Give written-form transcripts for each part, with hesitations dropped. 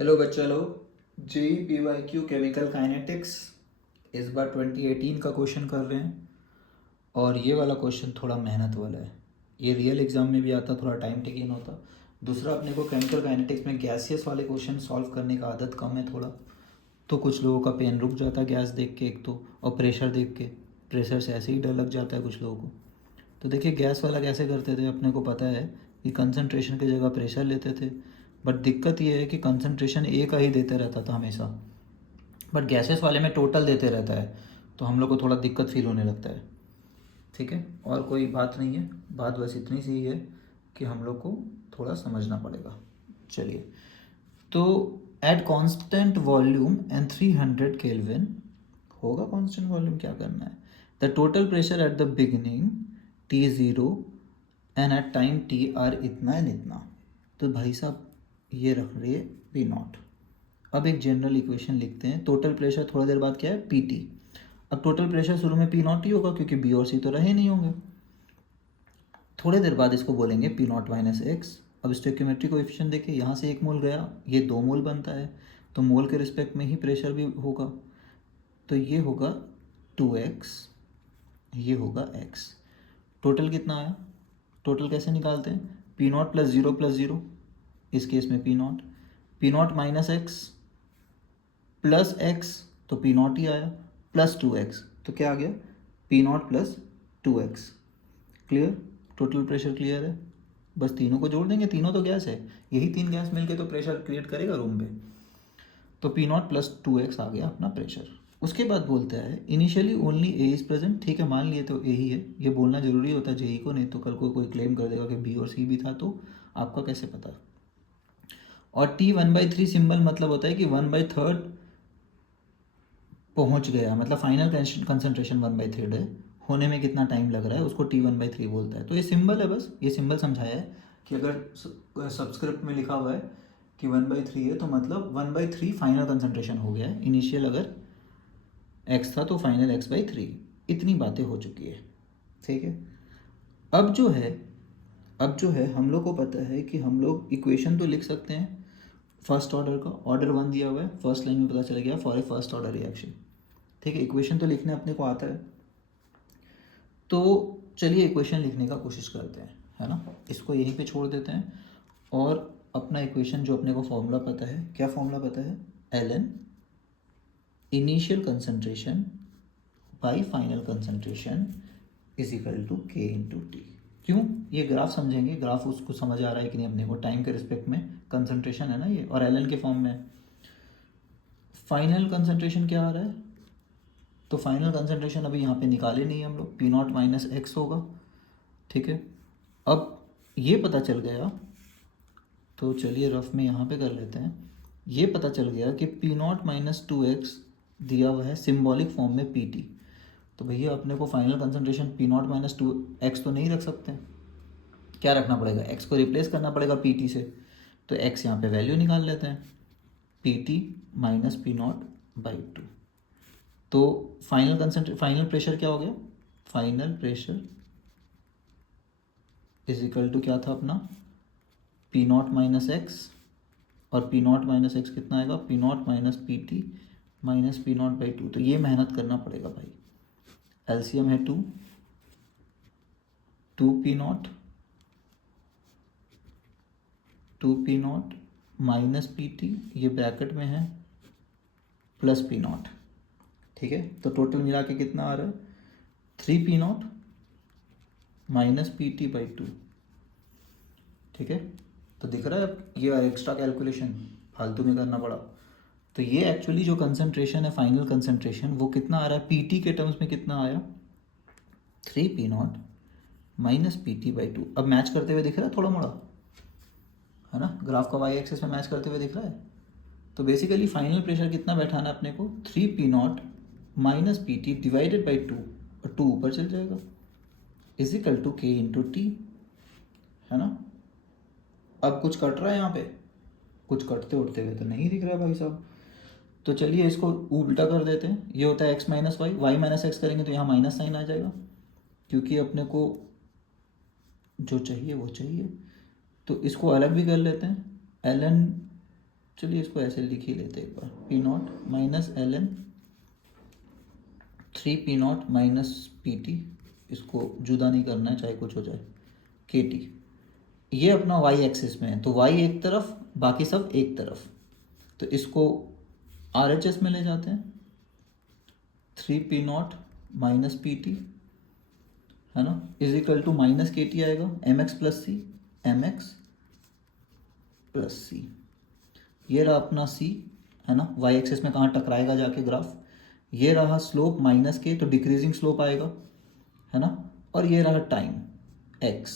Hello बच्चा लोग, JEE P Y Q chemical kinetics इस बार 2018 का क्वेश्चन कर रहे हैं। और ये वाला क्वेश्चन थोड़ा मेहनत वाला है। ये रियल एग्ज़ाम में भी आता, थोड़ा टाइम टेकिंग होता। दूसरा, अपने को केमिकल काइनेटिक्स में गैसियस वाले क्वेश्चन सॉल्व करने का आदत कम है थोड़ा, तो कुछ लोगों का पेन रुक जाता है गैस देख के एक तो, और प्रेशर देख के। प्रेशर से ऐसे ही डर लग जाता है कुछ लोगों को। तो देखिए, गैस वाला कैसे करते थे, अपने को पता है कि कंसंट्रेशन की जगह प्रेशर लेते थे। बट दिक्कत ये है कि कंसंट्रेशन एक का ही देते रहता था हमेशा, बट गैसेस वाले में टोटल देते रहता है, तो हम लोग को थोड़ा दिक्कत फील होने लगता है। ठीक है, और कोई बात नहीं है, बात बस इतनी सी है कि हम लोग को थोड़ा समझना पड़ेगा। चलिए, तो at constant volume and 300 kelvin होगा। कांस्टेंट वॉल्यूम क्या करना है? The total pressure at the beginning T0 and at time t are इतना एंड इतना। तो भाई साहब, ये रख रहे पी नॉट। अब एक जनरल इक्वेशन लिखते हैं। टोटल प्रेशर थोड़ा देर बाद क्या है? P T. अब टोटल प्रेशर शुरू में पी नॉट ही होगा, क्योंकि बी और सी तो रहे नहीं होंगे। थोड़े देर बाद इसको बोलेंगे पी नॉट माइनस एक्स। अब स्टोइकियोमेट्रिक कोएफिशिएंट देखिए, यहाँ से 1 मोल गया, ये 2 मोल बनता है, तो मोल के रिस्पेक्ट में ही प्रेशर भी होगा। तो ये होगा 2x, ये होगा x। टोटल कितना आया? टोटल कैसे निकालते हैं? पी नॉट प्लस ज़ीरो, इस केस में P naught minus x plus x, तो पी नॉट ही आया, प्लस 2x, तो क्या आ गया? P not plus 2x। Clear? Total pressure clear है। बस तीनों को जोड़ देंगे, तीनों तो गैस है, यही 3 गैस मिलके तो प्रेशर क्रिएट करेगा रूम में। तो पी नॉट प्लस 2x आ गया अपना प्रेशर। उसके बाद बोलता है initially only A is present. ठीक है, मान लिए तो ए ही है। ये बोलना ज़रूरी होता है जेई को, नहीं तो कल को कोई क्लेम कर देगा कि बी और सी भी था, तो आपका कैसे पता? और टी 1/3 सिंबल मतलब होता है कि 1/3 पहुंच गया, मतलब फाइनल कंसंट्रेशन 1/3 है, होने में कितना टाइम लग रहा है उसको टी 1/3 बोलता है। तो ये सिंबल है, बस ये सिंबल समझाया है कि अगर सब्सक्रिप्ट में लिखा हुआ है कि 1/3 है, तो मतलब 1/3 फाइनल कंसंट्रेशन हो गया है। इनिशियल अगर एक्स था तो फाइनल x/3। इतनी बातें हो चुकी है। ठीक है, अब जो है अब जो है हम लोग को पता है कि हम लोग इक्वेशन तो लिख सकते हैं फर्स्ट ऑर्डर का। ऑर्डर 1 दिया हुआ है, फर्स्ट लाइन में पता चला गया for a first order reaction. ठीक है, इक्वेशन तो लिखने अपने को आता है, तो चलिए इक्वेशन लिखने का कोशिश करते हैं, है ना। इसको यहीं पे छोड़ देते हैं और अपना इक्वेशन जो अपने को फॉर्मूला पता है, क्या फॉर्मूला पता है? ln initial concentration by final concentration is equal to k into t. क्यों? ये ग्राफ समझेंगे, ग्राफ उसको समझ आ रहा है कि नहीं अपने को। टाइम के रिस्पेक्ट में कंसंट्रेशन है ना ये, और एल के फॉर्म में। फाइनल कंसंट्रेशन क्या आ रहा है? तो फाइनल कंसंट्रेशन अभी यहाँ पे निकाले नहीं हम लोग, पी नॉट माइनस एक्स होगा। ठीक है, अब ये पता चल गया, तो चलिए रफ में यहाँ पे कर लेते हैं। ये पता चल गया कि पी नॉट माइनस 2x दिया हुआ है सिम्बॉलिक फॉर्म में पी टी। तो भैया अपने को final concentration P naught minus 2x तो नहीं रख सकते, क्या रखना पड़ेगा? x को रिप्लेस करना पड़ेगा पी टी से। तो x यहाँ पे वैल्यू निकाल लेते हैं, p t minus p naught by 2। तो फाइनल प्रेशर क्या हो गया? Final pressure is equal to क्या था अपना? पी नॉट माइनस एक्स, और पी नॉट माइनस एक्स कितना आएगा? P naught minus P t minus p naught by 2। तो ये मेहनत करना पड़ेगा भाई। एलसीएम है 2 P not, 2 P naught minus P T, ये ब्रैकेट में है, प्लस पी नॉट। ठीक है, तो टोटल मिला के कितना आ रहा है? 3 P naught minus P T by 2। ठीक है, तो दिख रहा है अब ये एक्स्ट्रा कैलकुलेशन फालतू में करना पड़ा। तो ये एक्चुअली जो कंसंट्रेशन है, फाइनल कंसंट्रेशन, वो कितना आ रहा है? पीटी के टर्म्स में कितना आया? 3 P naught minus P T by 2। अब मैच करते हुए दिख रहा है थोड़ा मोड़ा, है ना। ग्राफ का वाई एक्सेस में मैच करते हुए दिख रहा है। तो बेसिकली फाइनल प्रेशर कितना बैठाना है अपने को? 3 P naught minus P T divided by 2, और 2 ऊपर चल जाएगा, is equal to k into T, है ना। अब कुछ कट रहा है यहाँ पे? कुछ कटते उठते हुए तो नहीं दिख रहा है भाई साहब। तो चलिए इसको उल्टा कर देते हैं। ये होता है x minus y, y minus x करेंगे तो यहाँ माइनस साइन आ जाएगा, क्योंकि अपने को जो चाहिए वो चाहिए। तो इसको अलग भी कर लेते हैं। एल एन चलिए इसको ऐसे लिख ही लेते एक बार, P naught minus l n 3 P0 minus P T, इसको जुदा नहीं करना है चाहे कुछ हो जाए, के टी। ये अपना वाई एक्सिस में है तो वाई एक तरफ बाकी सब एक तरफ, तो इसको आर एच एस में ले जाते हैं, 3 P0 माइनस पी टी, है ना, इज इक्वल टू माइनस के टी आएगा, एम एक्स प्लस सी, एम एक्स प्लस सी। ये रहा अपना सी, है ना, वाई एक्सिस में कहाँ टकराएगा जाके ग्राफ। ये रहा स्लोप माइनस के, तो डिक्रीजिंग स्लोप आएगा, है ना, और ये रहा टाइम एक्स।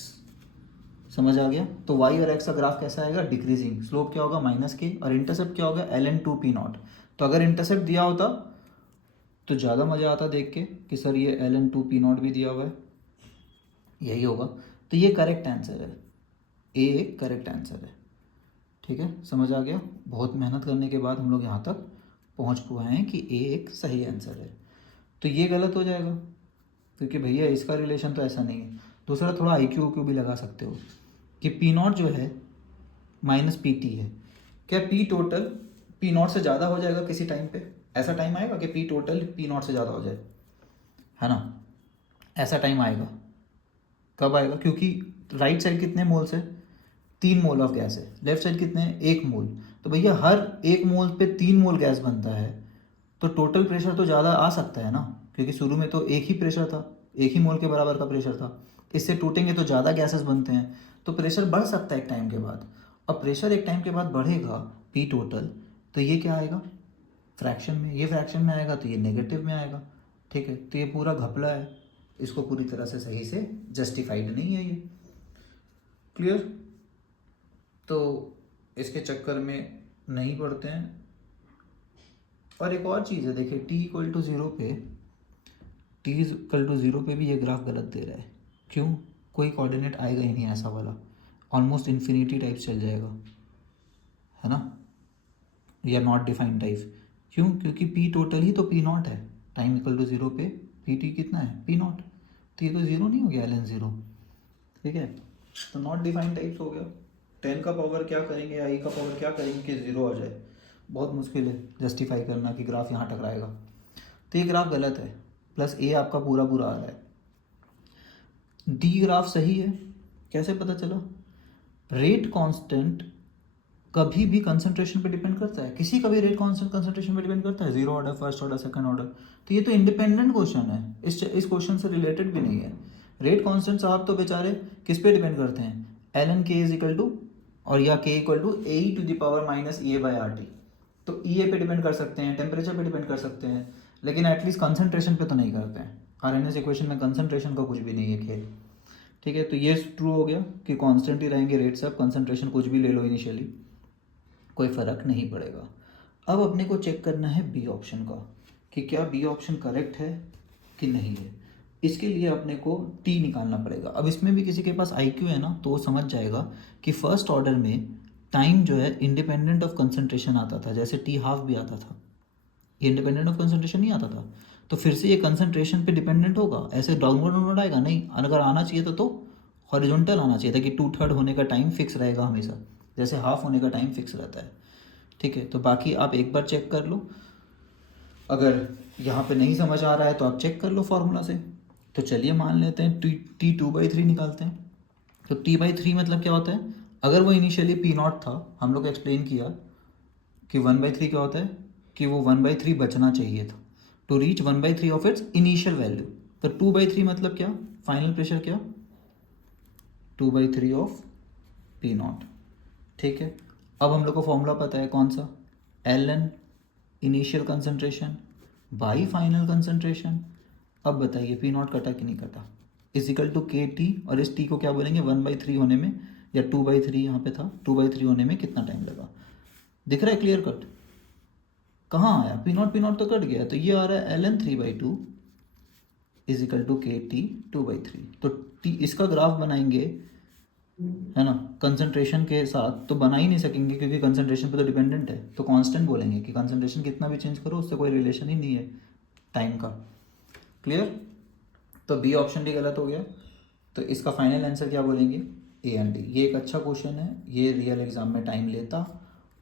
समझ आ गया। तो वाई और एक्स का ग्राफ कैसा आएगा, डिक्रीजिंग, स्लोप क्या होगा माइनस के, और इंटरसेप्ट क्या होगा एल एन 2 P0। तो अगर इंटरसेप्ट दिया होता तो ज़्यादा मज़ा आता देख के कि सर ये एल एन 2 P0 भी दिया हुआ है, यही होगा। तो ये करेक्ट आंसर है, ए एक करेक्ट आंसर है। ठीक है, समझ आ गया। बहुत मेहनत करने के बाद हम लोग यहाँ तक पहुँच हुए हैं कि ए एक सही आंसर है। तो ये गलत हो जाएगा क्योंकि भैया इसका रिलेशन तो ऐसा नहीं है। दूसरा थोड़ा आई क्यू भी लगा सकते हो कि पी नॉट जो है माइनस पी टी है, क्या पी टोटल पी नॉट से ज़्यादा हो जाएगा किसी टाइम पे? ऐसा टाइम आएगा कि पी टोटल पी नॉट से ज़्यादा हो जाए, है ना? ऐसा टाइम आएगा। कब आएगा? क्योंकि राइट साइड कितने मोल्स है, 3 मोल ऑफ गैस है, लेफ्ट साइड कितने हैं, 1 मोल। तो भैया हर 1 मोल पे 3 मोल गैस बनता है, तो टोटल प्रेशर तो ज़्यादा आ सकता है ना, क्योंकि शुरू में तो एक ही प्रेशर था, 1 ही मोल के बराबर का प्रेशर था। इससे टूटेंगे तो ज़्यादा गैसेस बनते हैं, तो प्रेशर बढ़ सकता है एक टाइम के बाद। अब प्रेशर एक टाइम के बाद बढ़ेगा पी टोटल, तो ये क्या आएगा फ्रैक्शन में, ये फ्रैक्शन में आएगा तो ये नेगेटिव में आएगा। ठीक है, तो ये पूरा घपला है, इसको पूरी तरह से सही से जस्टिफाइड नहीं है ये। क्लियर? तो इसके चक्कर में नहीं पड़ते हैं। और एक और चीज़ है, देखिए टी इक्वल टू ज़ीरो पे, टी इक्वल टू ज़ीरो पे भी ये ग्राफ गलत दे रहा है। क्यों? कोई कोऑर्डिनेट आएगा ही नहीं ऐसा वाला, ऑलमोस्ट इन्फिनिटी टाइप चल जाएगा, है ना, या नॉट डिफाइंड टाइप। क्यों? क्योंकि पी टोटल ही तो पी नॉट है, टाइम इक्वल टू ज़ीरो पे पी टी कितना है, पी नॉट, तो ये तो ज़ीरो नहीं हो गया, एल एन ज़ीरो। ठीक है, तो नॉट डिफाइंड टाइप्स हो गया। 10 का पावर क्या करेंगे, आई का पावर क्या करेंगे कि ज़ीरो आ जाए, बहुत मुश्किल है जस्टिफाई करना कि ग्राफ यहाँ टकराएगा। तो ये ग्राफ गलत है, प्लस ए आपका पूरा पूरा आ रहा है। डी ग्राफ सही है, कैसे पता चला? रेट कांस्टेंट कभी भी कंसंट्रेशन पे डिपेंड करता है, किसी का भी रेट कांस्टेंट कंसंट्रेशन पे डिपेंड करता है, 0 order, first order, second order. तो ये तो इंडिपेंडेंट क्वेश्चन है, इस क्वेश्चन से रिलेटेड भी नहीं है। रेट कांस्टेंट साहब तो बेचारे किस पे डिपेंड करते हैं, l n k is equal to, और या k equal to a to the power minus e a by r t. तो ई ए पे डिपेंड कर सकते हैं, टेम्परेचर पे डिपेंड कर सकते हैं, लेकिन एटलीस्ट कंसंट्रेशन पे तो नहीं करते हैं। आर एन एस इक्वेशन में कंसंट्रेशन का कुछ भी नहीं है खेल। ठीक है, तो ये ट्रू हो गया कि कांस्टेंट ही रहेंगे रेट्स, अब कंसंट्रेशन कुछ भी ले लो इनिशियली, कोई फ़र्क नहीं पड़ेगा। अब अपने को चेक करना है बी ऑप्शन का कि क्या बी ऑप्शन करेक्ट है कि नहीं है। इसके लिए अपने को टी निकालना पड़ेगा। अब इसमें भी किसी के पास आईक्यू है ना, तो वो समझ जाएगा कि फर्स्ट ऑर्डर में टाइम जो है इंडिपेंडेंट ऑफ कंसंट्रेशन आता था, जैसे टी हाफ भी आता था, ये इंडिपेंडेंट ऑफ कंसंट्रेशन नहीं आता था। तो फिर से ये कंसंट्रेशन पे डिपेंडेंट होगा, ऐसे डाउनवर्ड डाउनवर्ड आएगा नहीं। अगर आना चाहिए था तो हॉरिजॉन्टल आना चाहिए था कि 2/3 होने का टाइम फिक्स रहेगा हमेशा, जैसे हाफ होने का टाइम फिक्स रहता है। ठीक है, तो बाकी आप एक बार चेक कर लो, अगर यहाँ पे नहीं समझ आ रहा है तो आप चेक कर लो फार्मूला से। तो चलिए मान लेते हैं टी 2/3 निकालते हैं। तो T/3 मतलब क्या होता है, अगर वो इनिशियली पी नॉट था, हम लोग एक्सप्लेन किया कि 1/3 क्या होता है, कि वो 1/3 बचना चाहिए था to reach 1/3 of its initial value. तो 2/3 मतलब क्या, फाइनल प्रेशर क्या, 2/3 ऑफ पी नॉट। ठीक है, अब हम लोग को फॉर्मूला पता है कौन सा, L an initial concentration by final concentration. अब बताइए पी नॉट कटा कि नहीं कटा, इजिकल टू के टी, और इस टी को क्या बोलेंगे 1/3 होने में, या 2/3 यहाँ पे था, 2/3 होने में कितना टाइम लगा, दिख रहा है क्लियर कट। कहाँ आया पी नॉट तो कट गया, तो ये आ रहा है एल एन 3/2 इजिकल टू के टी 2/3। तो टी इसका ग्राफ बनाएंगे, है ना, कंसंट्रेशन के साथ तो बना ही नहीं सकेंगे क्योंकि कंसंट्रेशन पे तो डिपेंडेंट है। तो कांस्टेंट बोलेंगे कि कंसंट्रेशन कितना भी चेंज करो उससे कोई रिलेशन ही नहीं है टाइम का। क्लियर? तो बी ऑप्शन भी गलत हो गया। तो इसका फाइनल आंसर क्या बोलेंगे, ए एंड डी। ये एक अच्छा क्वेश्चन है, ये रियल एग्जाम में टाइम लेता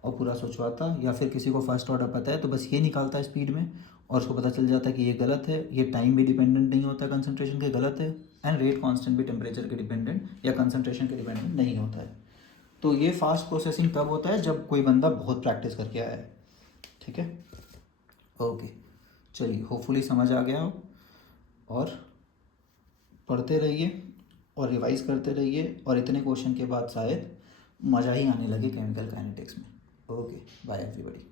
और पूरा सोचवाता, या फिर किसी को फर्स्ट ऑर्डर पता है तो बस ये निकालता है स्पीड में और उसको पता चल जाता है कि ये गलत है, ये टाइम भी डिपेंडेंट नहीं होता है कंसंट्रेशन के, गलत है, एंड रेट कांस्टेंट भी टेम्परेचर के डिपेंडेंट या कंसंट्रेशन के डिपेंडेंट नहीं होता है। तो ये फास्ट प्रोसेसिंग तब होता है जब कोई बंदा बहुत प्रैक्टिस करके आया है। ठीक है, ओके, चलिए होपफुली समझ आ गया हो, और पढ़ते रहिए और रिवाइज करते रहिए, और इतने क्वेश्चन के बाद शायद मज़ा ही आने लगे केमिकल काइनेटिक्स में। Okay, bye everybody.